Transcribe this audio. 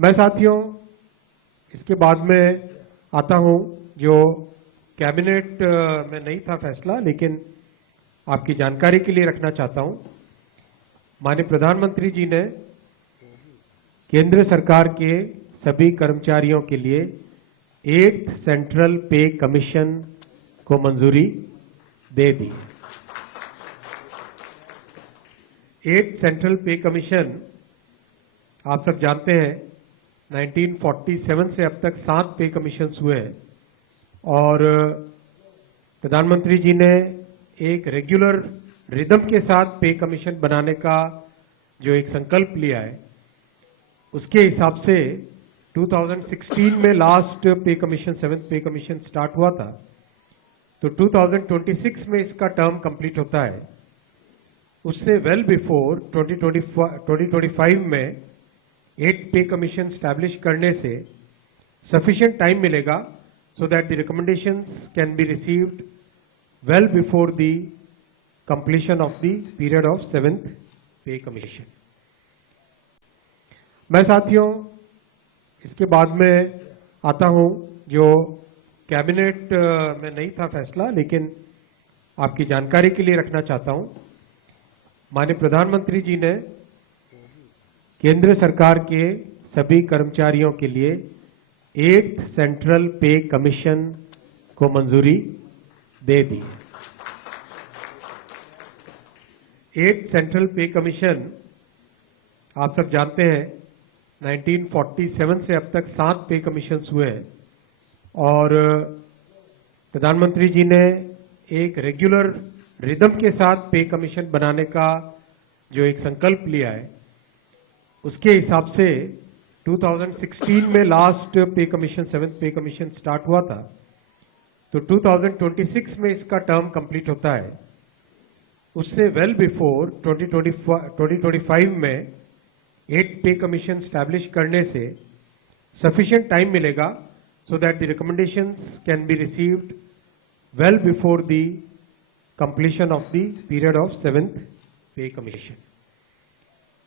मैं साथियों इसके बाद में आता हूं जो कैबिनेट में नहीं था फैसला, लेकिन आपकी जानकारी के लिए रखना चाहता हूं। माननीय प्रधानमंत्री जी ने केंद्र सरकार के सभी कर्मचारियों के लिए 8th सेंट्रल पे कमीशन को मंजूरी दे दी। 8th सेंट्रल पे कमीशन आप सब जानते हैं 1947 से अब तक 7 पे कमीशन हुए हैं और प्रधानमंत्री जी ने एक रेगुलर रिदम के साथ पे कमीशन बनाने का जो एक संकल्प लिया है, उसके हिसाब से 2016 में लास्ट पे कमीशन 7th पे कमीशन स्टार्ट हुआ था, तो 2026 में इसका टर्म कंप्लीट होता है। उससे वेल बिफोर 2025 में 8th पे कमीशन स्टैब्लिश करने से सफिशिएंट टाइम मिलेगा so that the recommendations can be received well before the completion of the period of 7th पे कमीशन। मैं साथियों इसके बाद में आता हूं जो कैबिनेट में नहीं था फैसला, लेकिन आपकी जानकारी के लिए रखना चाहता हूं। माननीय प्रधानमंत्री जी ने केंद्र सरकार के सभी कर्मचारियों के लिए 8th सेंट्रल पे कमीशन को मंजूरी दे दी। 8th सेंट्रल पे कमीशन आप सब जानते हैं 1947 से अब तक 7 पे कमीशन हुए हैं और प्रधानमंत्री जी ने एक रेगुलर रिदम के साथ पे कमीशन बनाने का जो एक संकल्प लिया है, उसके हिसाब से 2016 में लास्ट पे कमीशन 7th पे कमीशन स्टार्ट हुआ था, तो 2026 में इसका टर्म कंप्लीट होता है। उससे वेल बिफोर 2025 में 8th पे कमीशन स्टैब्लिश करने से सफिशिएंट टाइम मिलेगा so that the recommendations can be received well before the completion of the period of 7th पे कमीशन।